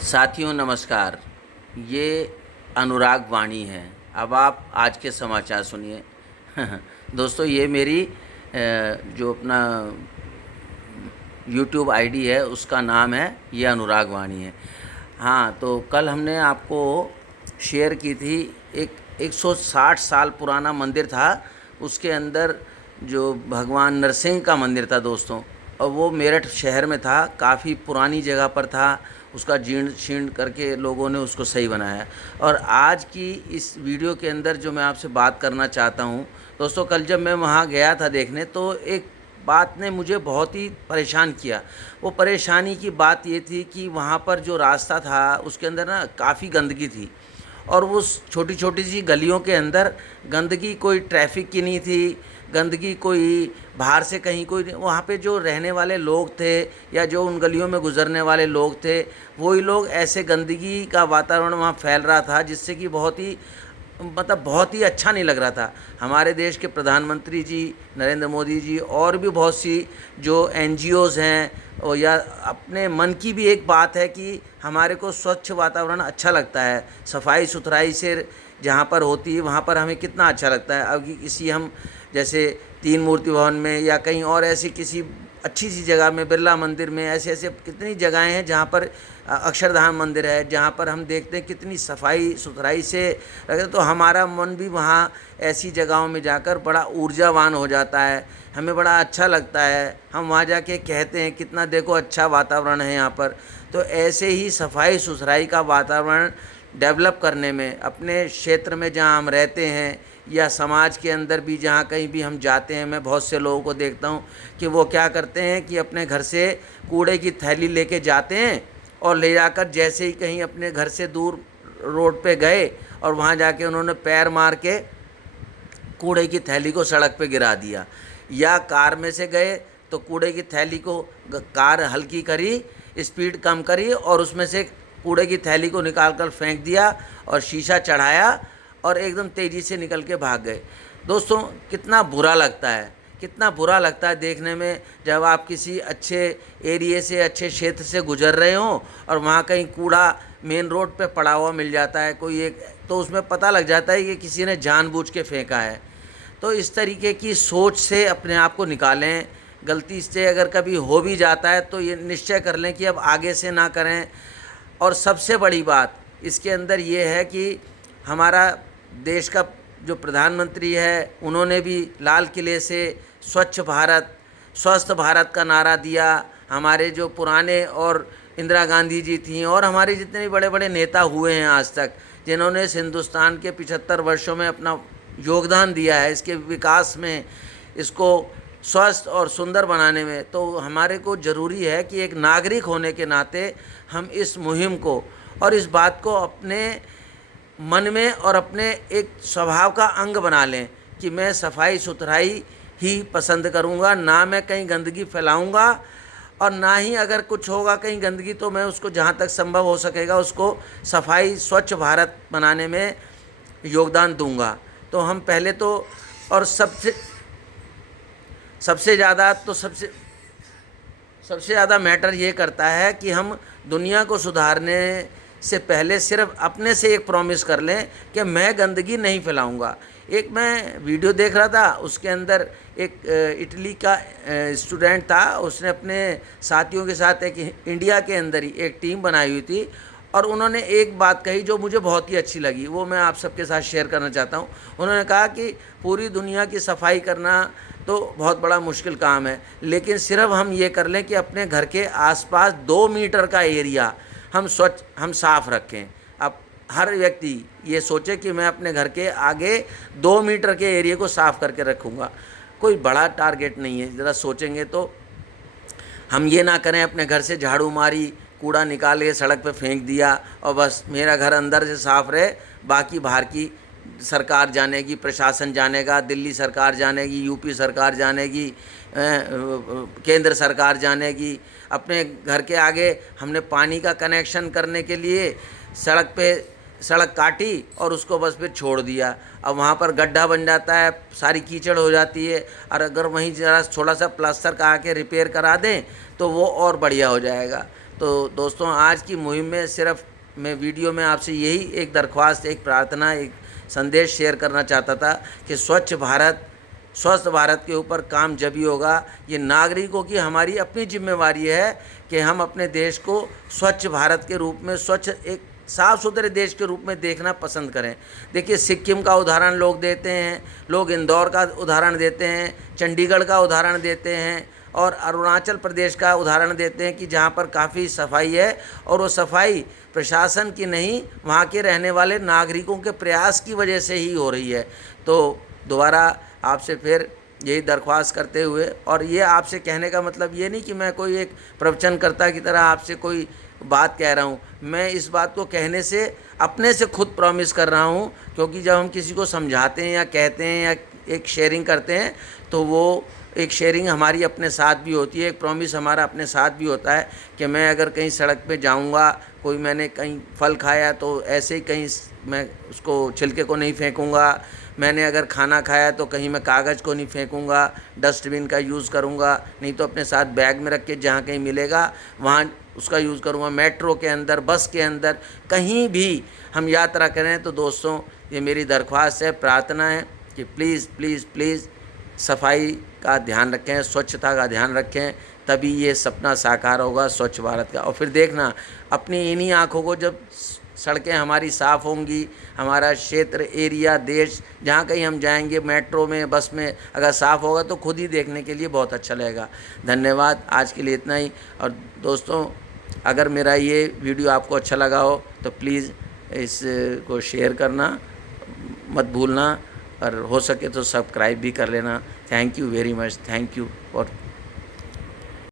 साथियों नमस्कार। ये अनुराग वाणी है। अब आप आज के समाचार सुनिए। दोस्तों ये मेरी जो अपना यूट्यूब आईडी है उसका नाम है ये अनुराग वाणी है। हाँ, तो कल हमने आपको शेयर की थी एक 160 साल पुराना मंदिर था। उसके अंदर जो भगवान नरसिंह का मंदिर था दोस्तों, और वो मेरठ शहर में था, काफ़ी पुरानी जगह पर था। उसका जीर्ण शीर्ण करके लोगों ने उसको सही बनाया। और आज की इस वीडियो के अंदर जो मैं आपसे बात करना चाहता हूँ दोस्तों, कल जब मैं वहाँ गया था देखने, तो एक बात ने मुझे बहुत ही परेशान किया। वो परेशानी की बात ये थी कि वहाँ पर जो रास्ता था उसके अंदर ना काफ़ी गंदगी थी। और वो छोटी छोटी सी गलियों के अंदर गंदगी कोई ट्रैफिक की नहीं थी, गंदगी कोई बाहर से कहीं कोई नहीं। वहाँ पे जो रहने वाले लोग थे या जो उन गलियों में गुजरने वाले लोग थे, वही लोग ऐसे गंदगी का वातावरण वहाँ फैल रहा था जिससे कि बहुत ही अच्छा नहीं लग रहा था। हमारे देश के प्रधानमंत्री जी नरेंद्र मोदी जी और भी बहुत सी जो एनजीओज़ हैं, और या अपने मन की भी एक बात है कि हमारे को स्वच्छ वातावरण अच्छा लगता है। सफाई सुथराई से जहाँ पर होती है वहाँ पर हमें कितना अच्छा लगता है। अब किसी हम जैसे तीन मूर्ति भवन में या कहीं और ऐसी किसी अच्छी सी जगह में, बिरला मंदिर में, ऐसे ऐसे कितनी जगहें हैं जहाँ पर अक्षरधाम मंदिर है, जहाँ पर हम देखते हैं कितनी सफाई सुथराई से रखते, तो हमारा मन भी वहाँ ऐसी जगहों में जाकर बड़ा ऊर्जावान हो जाता है। हमें बड़ा अच्छा लगता है। हम वहाँ जाके कहते हैं कितना देखो अच्छा वातावरण है यहाँ पर। तो ऐसे ही सफाई सुथराई का वातावरण डेवलप करने में अपने क्षेत्र में जहाँ हम रहते हैं या समाज के अंदर भी जहाँ कहीं भी हम जाते हैं, मैं बहुत से लोगों को देखता हूँ कि वो क्या करते हैं कि अपने घर से कूड़े की थैली लेके जाते हैं और ले जाकर जैसे ही कहीं अपने घर से दूर रोड पे गए और वहाँ जाके उन्होंने पैर मार के कूड़े की थैली को सड़क पे गिरा दिया। या कार में से गए तो कूड़े की थैली को कार हल्की करी, स्पीड कम करी और उसमें से कूड़े की थैली को निकाल कर फेंक दिया और शीशा चढ़ाया और एकदम तेज़ी से निकल के भाग गए। दोस्तों कितना बुरा लगता है, कितना बुरा लगता है देखने में, जब आप किसी अच्छे एरिए से, अच्छे क्षेत्र से गुजर रहे हों और वहाँ कहीं कूड़ा मेन रोड पे पड़ा हुआ मिल जाता है कोई एक, तो उसमें पता लग जाता है कि किसी ने जानबूझ के फेंका है। तो इस तरीके की सोच से अपने आप को निकालें। गलती से अगर कभी हो भी जाता है तो ये निश्चय कर लें कि अब आगे से ना करें। और सबसे बड़ी बात इसके अंदर ये है कि हमारा देश का जो प्रधानमंत्री है उन्होंने भी लाल किले से स्वच्छ भारत, स्वस्थ भारत का नारा दिया। हमारे जो पुराने और इंदिरा गांधी जी थी और हमारे जितने भी बड़े बड़े नेता हुए हैं आज तक, जिन्होंने इस हिंदुस्तान के 75 वर्षों में अपना योगदान दिया है इसके विकास में, इसको स्वस्थ और सुंदर बनाने में, तो हमारे को ज़रूरी है कि एक नागरिक होने के नाते हम इस मुहिम को और इस बात को अपने मन में और अपने एक स्वभाव का अंग बना लें कि मैं सफाई सुथराई ही पसंद करूँगा, ना मैं कहीं गंदगी फैलाऊँगा, और ना ही अगर कुछ होगा कहीं गंदगी तो मैं उसको जहाँ तक संभव हो सकेगा उसको सफाई स्वच्छ भारत बनाने में योगदान दूंगा। तो हम पहले तो, और सबसे सबसे ज़्यादा तो सबसे सबसे ज़्यादा मैटर ये करता है कि हम दुनिया को सुधारने से पहले सिर्फ अपने से एक प्रॉमिस कर लें कि मैं गंदगी नहीं फैलाऊंगा। एक मैं वीडियो देख रहा था, उसके अंदर एक इटली का स्टूडेंट था, उसने अपने साथियों के साथ एक इंडिया के अंदर ही एक टीम बनाई हुई थी और उन्होंने एक बात कही जो मुझे बहुत ही अच्छी लगी, वो मैं आप सबके साथ शेयर करना चाहता हूँ। उन्होंने कहा कि पूरी दुनिया की सफाई करना तो बहुत बड़ा मुश्किल काम है, लेकिन सिर्फ हम ये कर लें कि अपने घर के आसपास 2 मीटर का एरिया हम स्वच्छ, हम साफ़ रखें। अब हर व्यक्ति ये सोचे कि मैं अपने घर के आगे 2 मीटर के एरिया को साफ़ करके रखूँगा। कोई बड़ा टारगेट नहीं है, ज़रा सोचेंगे तो। हम ये ना करें अपने घर से झाड़ू मारी, कूड़ा निकाल के सड़क पे फेंक दिया और बस मेरा घर अंदर से साफ़ रहे, बाकी बाहर की सरकार जानेगी, प्रशासन जानेगा, दिल्ली सरकार जानेगी, यूपी सरकार जानेगी, केंद्र सरकार जानेगी। अपने घर के आगे हमने पानी का कनेक्शन करने के लिए सड़क काटी और उसको बस फिर छोड़ दिया। अब वहाँ पर गड्ढा बन जाता है, सारी कीचड़ हो जाती है, और अगर वहीं ज़रा थोड़ा सा प्लास्टर का आके रिपेयर करा दें तो वो और बढ़िया हो जाएगा। तो दोस्तों आज की मुहिम में सिर्फ मैं वीडियो में आपसे यही एक दरख्वास्त, एक प्रार्थना, एक संदेश शेयर करना चाहता था कि स्वच्छ भारत, स्वस्थ भारत के ऊपर काम जब ही होगा। ये नागरिकों की हमारी अपनी जिम्मेवारी है कि हम अपने देश को स्वच्छ भारत के रूप में, स्वच्छ एक साफ़ सुथरे देश के रूप में देखना पसंद करें। देखिए सिक्किम का उदाहरण लोग देते हैं, लोग इंदौर का उदाहरण देते हैं, चंडीगढ़ का उदाहरण देते हैं और अरुणाचल प्रदेश का उदाहरण देते हैं कि जहाँ पर काफ़ी सफाई है और वो सफाई प्रशासन की नहीं, वहाँ के रहने वाले नागरिकों के प्रयास की वजह से ही हो रही है। तो दोबारा आपसे फिर यही दरख्वास्त करते हुए, और ये आपसे कहने का मतलब ये नहीं कि मैं कोई एक प्रवचनकर्ता की तरह आपसे कोई बात कह रहा हूँ। मैं इस बात को कहने से अपने से खुद प्रॉमिस कर रहा हूँ, क्योंकि जब हम किसी को समझाते हैं या कहते हैं या एक शेयरिंग करते हैं तो वो एक शेयरिंग हमारी अपने साथ भी होती है, एक प्रॉमिस हमारा अपने साथ भी होता है कि मैं अगर कहीं सड़क पे जाऊंगा, कोई मैंने कहीं फल खाया तो ऐसे ही कहीं मैं उसको छिलके को नहीं फेंकूंगा, मैंने अगर खाना खाया तो कहीं मैं कागज़ को नहीं फेंकूंगा, डस्टबिन का यूज़ करूंगा, नहीं तो अपने साथ बैग में रख के जहाँ कहीं मिलेगा वहाँ उसका यूज़ करूँगा। मेट्रो के अंदर, बस के अंदर, कहीं भी हम यात्रा करें तो दोस्तों ये मेरी दरख्वास्त है, प्रार्थना है कि प्लीज़ प्लीज़ प्लीज़ सफाई का ध्यान रखें, स्वच्छता का ध्यान रखें, तभी ये सपना साकार होगा स्वच्छ भारत का। और फिर देखना अपनी इन्हीं आँखों को, जब सड़कें हमारी साफ़ होंगी, हमारा क्षेत्र, एरिया, देश जहाँ कहीं हम जाएंगे, मेट्रो में, बस में अगर साफ़ होगा तो खुद ही देखने के लिए बहुत अच्छा लगेगा। धन्यवाद, आज के लिए इतना ही। और दोस्तों अगर मेरा ये वीडियो आपको अच्छा लगा हो तो प्लीज़ इसको शेयर करना मत भूलना, और हो सके तो सब्सक्राइब भी कर लेना। Thank you very much, thank you for